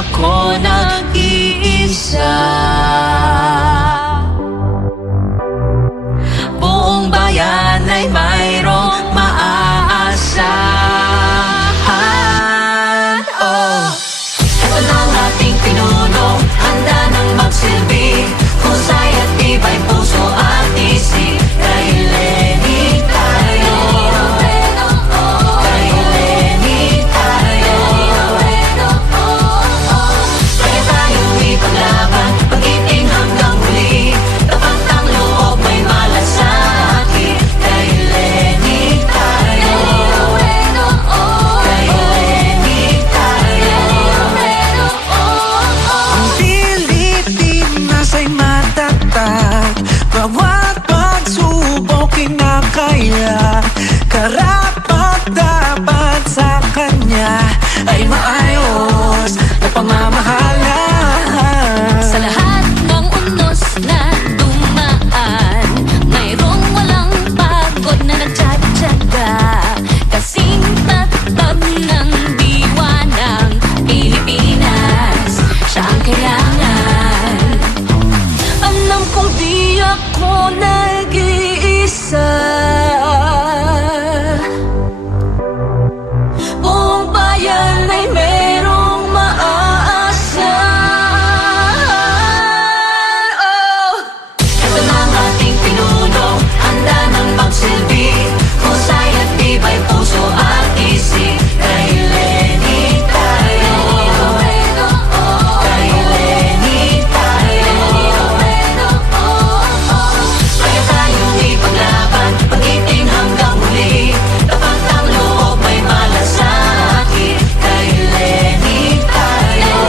ako nag-iisa. Buong bayan ay mayroong maaasahan. Oh, ito na ang ating pinuno, handa nang magsilbi, husay at tibay puso at isip. Kay Lenny tayo, kay Lenny tayo. Kaya tayo'y ipaglaban, pag-ibig hanggang huli, tapat ang loob may malasakit. Kay Lenny tayo, kay Lenny tayo. Ang Pilipinas ay matatag, bawat pagsubok kinakaya. Karapat-dapat sa kanya ay maayos na pamamahala. Sa lahat ng unos na dumaan, mayroong walang pagod na nagtsatsaga. Kasing tatab ng diwa ng Pilipinas, siya ang kailangan. Alam kong di ako nag-iisa. Buong bayan ay merong maaasahan. Oh, ito na ang ating pinuno, handa nang magsilbi, husay at tibay puso at isip. Kay Lenny tayo, kay Lenny tayo. Kaya tayo'y ipaglaban, pag-ibig hanggang huli, tapat ang loob may malasakit. Kay Lenny tayo,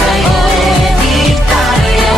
kay Lenny tayo.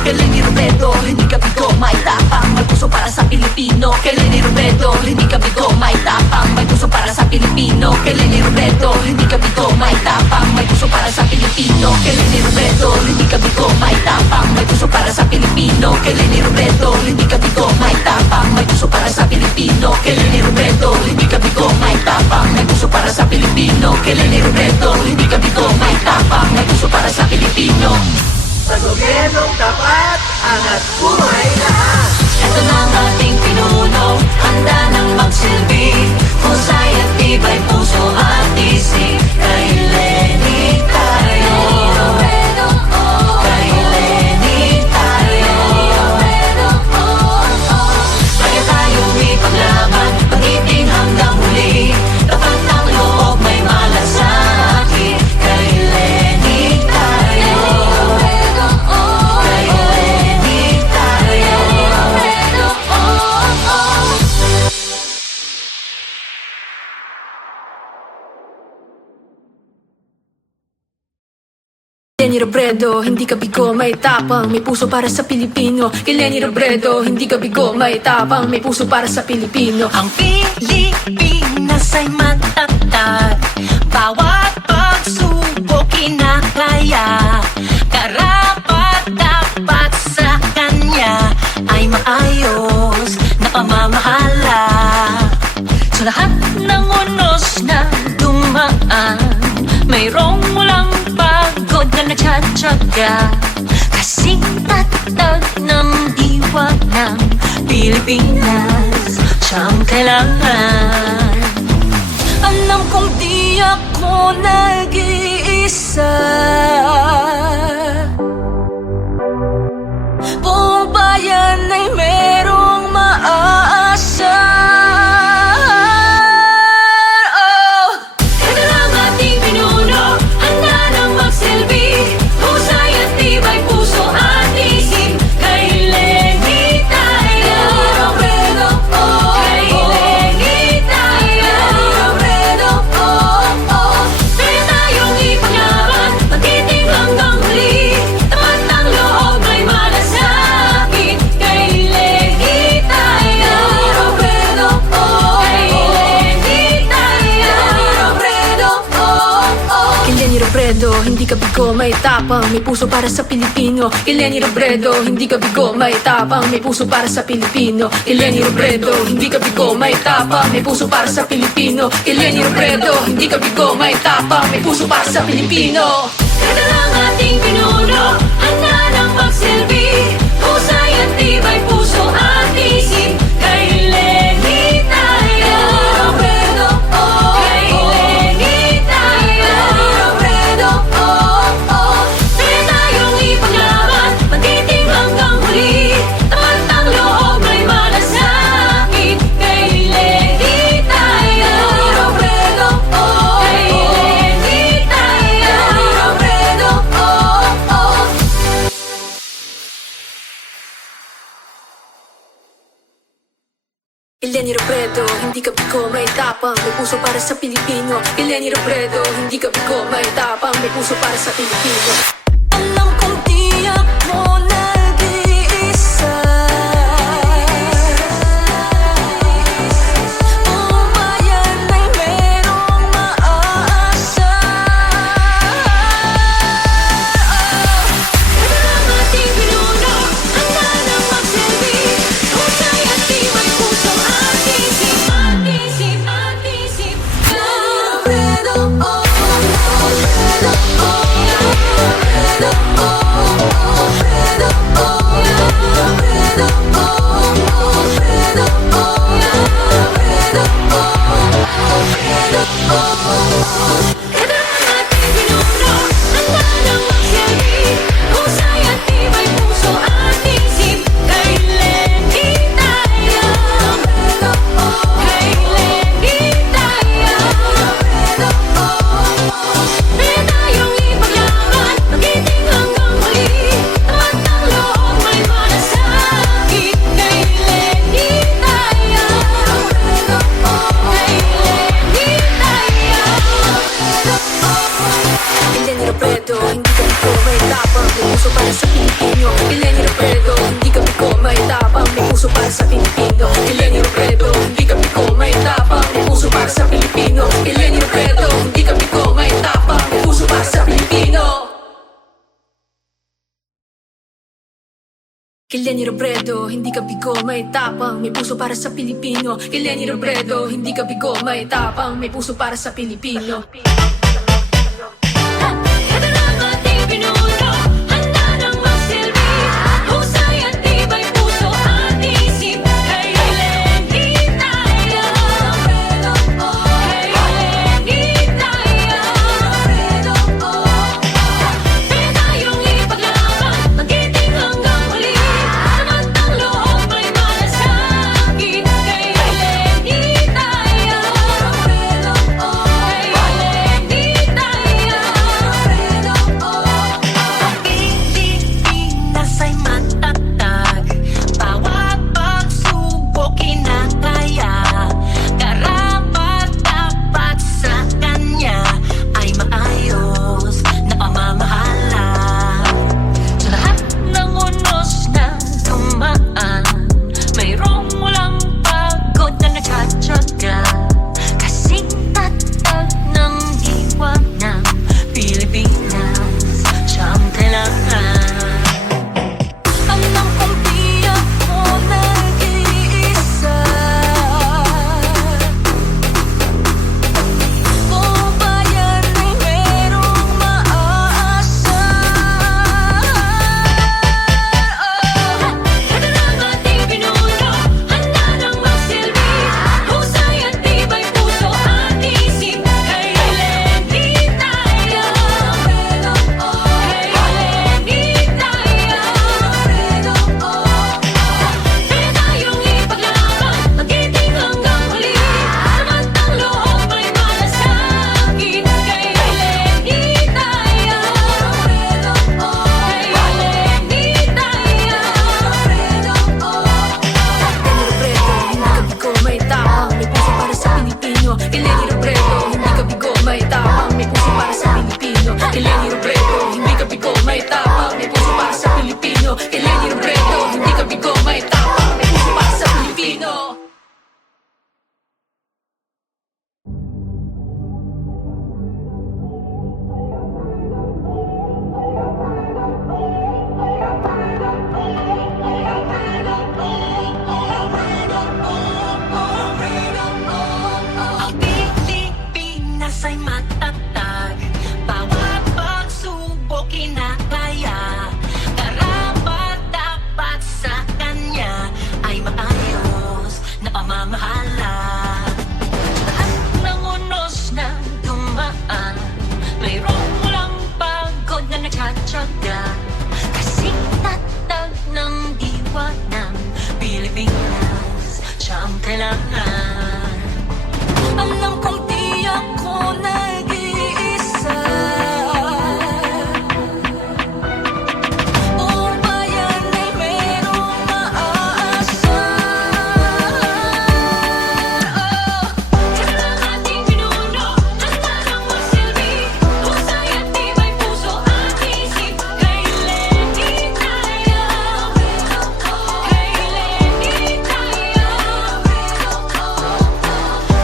Kay Lenny Robredo, hindi ka bigo, may tapang, may puso para sa Pilipino. Kay Lenny Robredo, hindi ka bigo, may tapang, may puso para sa Pilipino. Kay Lenny Robredo, hindi ka bigo, may tapang, may puso para sa Pilipino. Kay Lenny Robredo, hindi ka bigo, may tapang, may puso para sa Pilipino. Kay Lenny Robredo, hindi ka bigo, may tapang, may puso para sa Pilipino. Kay Lenny Robredo, hindi ka bigo, may tapang, may puso para sa Pilipino. Kay Lenny Robredo, hindi ka bigo, may tapang, may puso para sa Pilipino. Sa gobyernong tapat, angat buhay lahat. Ito na ang ating pinuno, handa nang magsilbi, husay at tibay puso at isip. Kay Lenny tayo, kay Lenny tayo. Kaya tayo'y ipaglaban, pag-ibig hanggang huli, tapat ang loob may malasakit. Kay Lenny tayo, kay Lenny tayo. Lenny Robredo, hindi ka bigo, may tapang, may puso para sa Pilipino. Kay Lenny Robredo, hindi ka bigo, may tapang, may puso para sa Pilipino. Ang Pilipinas ay matatag, bawat pagsubok kinakaya. Karapat-dapat sa kanya ay maayos na pamamahala. Sa lahat ng unos na dumaan, mayroong walang pagod na nagtsatsaga. Kasing tatag ng diwa ng Pilipinas, siya ang kailangan. Alam kong di ako nag-iisa. Buong bayan ay merong maaasahan. Oh, ito na ang ating pinuno, handa nang magsilbi, husay at tibay puso at isip. Kay Lenny tayo, bigo, may tapang, may puso para sa Pilipino. Kay Lenny Robredo, hindi ka bigo, may tapang, may puso para sa Pilipino. Kay Lenny Robredo, hindi ka bigo, may tapang, may puso para sa Pilipino. Kay Lenny Robredo, hindi ka bigo, may tapang, may puso para sa Pilipino. Ito lang ating pinuno, handa nang magsilbi. Husay at tibay puso at isip. Kay Lenny tayo. Robredo, oh. Kay Lenny tayo. Robredo, oh, oh. Kaya tayong ipaglaban, magtiting hanggang huli. Tapat ang loob may malasakit. Kay Lenny tayo. Robredo, oh. Kay Lenny tayo. Robredo, oh, oh. Kay Lenny Robredo, hindi ka bigo, may tapang, may puso para sa Pilipino. Kay Lenny Robredo, hindi ka bigo, may tapang, may puso para sa Pilipino. Alam kong tiyak mo nag-iisa. Buong bayan ay merong maaasa. Ito lang ating pinuno, handa nang magsilbi. Husay at tibay puso at isip. At isip, at isip. Robredo, oh, Robredo, oh. Kay Lenny Robredo, hindi ka bigo, may tapang, may puso para sa Pilipino. Kay Lenny Robredo, hindi ka bigo, may tapang, may puso para sa Pilipino. Ito lang ating pinuno, handa nang magsilbi. Husay at tibay puso at isip. Kay Lenny tayo. Robredo, oh. Kay Lenny tayo. Robredo, oh. Kaya tayong ipaglaban, magtiting hanggang huli. Tamat ang loob may malasakit. Kay Lenny tayo. Robredo, oh. Kay Lenny tsaga, kasing tatag ng diwa ng Pilipinas, siya ang kailangan. Alam kong di ako nag-iisa. Buong bayan ay merong maaasa. Ito lang ating pinuno, handa nang magsilbi. Husay at tibay puso at isip. Kay Lenny tayo, kay Lenny tayo.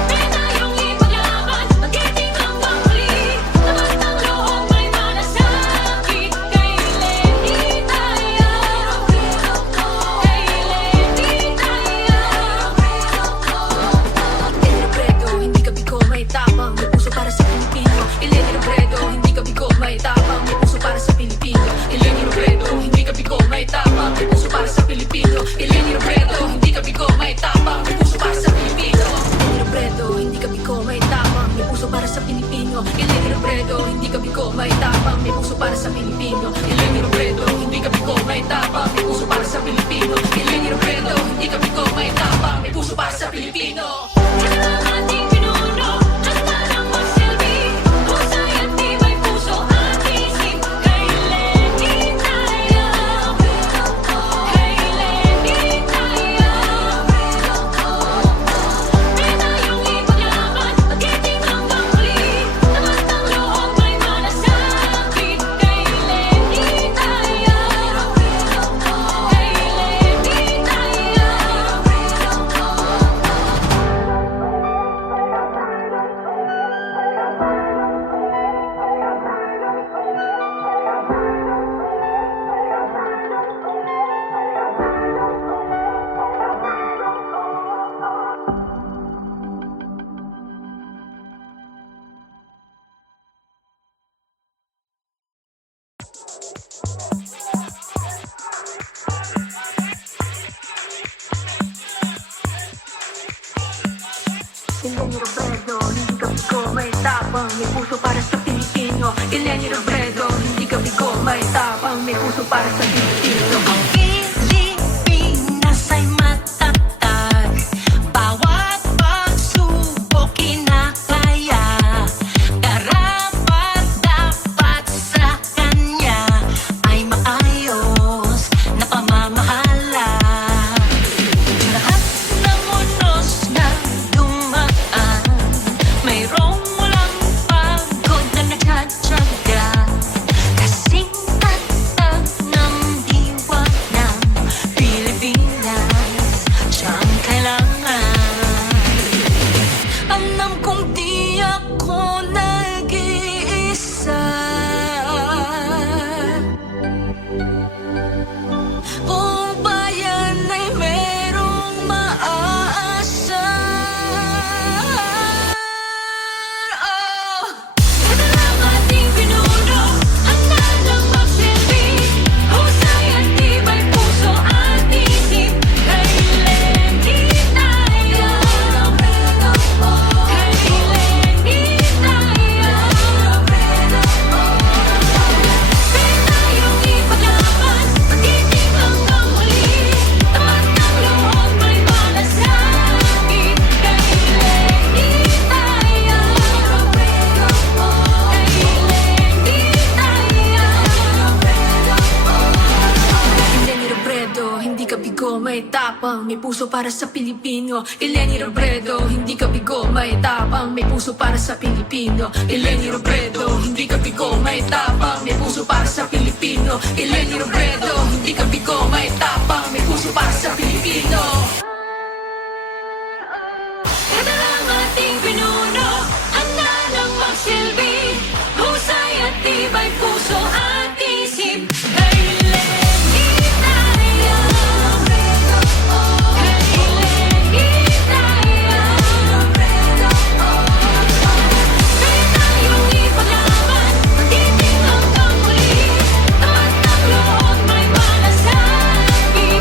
May tayong ipaglaban, magiting hanggang huli. Lakas ng loob may malasakit. Kay Lenny tayo, kay Lenny tayo. Eleni Robredo, hindi ka bigo, may tapang, may puso para sa Pilipino. Eleni Robredo, hindi ka bigo, may tapang, may puso para sa Pilipino. Eleni Robredo, hindi ka bigo, may tapang, may puso para sa Pilipino. Eleni Robredo, hindi ka bigo, may tapang, may puso para sa Pilipino. Eleni Robredo, hindi ka bigo, may tapang, may puso para sa Pilipino. Eleni Robredo, hindi ka bigo, may tapang, may puso para sa Pilipino. Eleni Robredo, hindi ka bigo, may tapang, may puso para sa Pilipino. Eleni Robredo, hindi ka bigo, may tapang, may puso para sa Pilipino. Ito lang ating pinuno, handa nang magsilbi. Husay at tibay puso at isip. Kay Lenny tayo, kay Lenny tayo. May tayong ipaglaban, magiting hanggang huli. Lakas ng loob may malasakit. Kay Lenny tayo, kay Lenny tayo. Eleni Robredo, hindi ka bigo, may tapang, may puso para sa Pilipino. Eleni Robredo, hindi ka bigo, may tapang, may puso para sa Pilipino. Ang Pilipinas ay matatag, bawat pagsubok kinakaya. Karapat dapat sa kanya ay maayos na pamamahala. Lahat ng unos na dumaan, mayroong walang pagod na nagtsatsaga, kasing tatag ng diwa ng Pilipinas, siya ang kailangan. Alam kong di ako nag-iisa. Buong bayan ay merong maaasa. Ito lang ating pinuno, handa nang magsilbi. Husay at tibay puso at isip. Kay Lenny tayo, kay Lenny tayo. May tayong ipaglaban, magiting hanggang huli. Tapat ng loob may malasakit. Kay Lenny tayo, kay Lenny tayo. Eleni Robredo, hindi ka bigo, may tapang, may puso para sa Pilipino. Eleni Robredo, hindi ka bigo, may tapang, may puso para sa Pilipino. Eleni Robredo, hindi ka bigo, may tapang, may puso para sa Pilipino. Eleni Robredo, hindi ka bigo, may tapang, may puso para sa Pilipino. Ito lang ating pinuno, handa nang magsilbi. Husay at tibay puso at isip. Kay Lenny tayo, kay Lenny tayo. May tayong ipaglaban, magiting hanggang huli. Tapat ng loob may malasakit.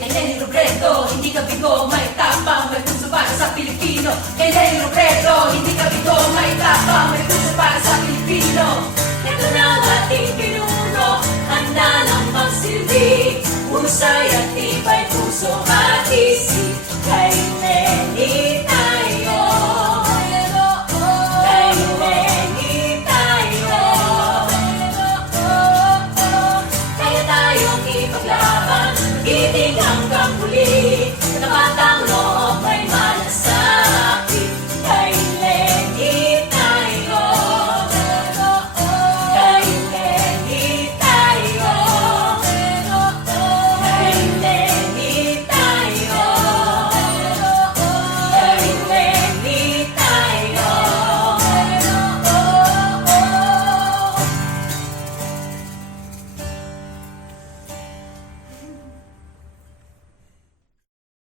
Kay Leni Robredo, hindi ka bigo, may tapang, may puso para sa Pilipino. Kay Leni Robredo, hindi ka bigo, may tapang, may puso para sa Pilipino. Ito na ang ating pinuno, handa ng magsilbi, husay at tibay puso at isip.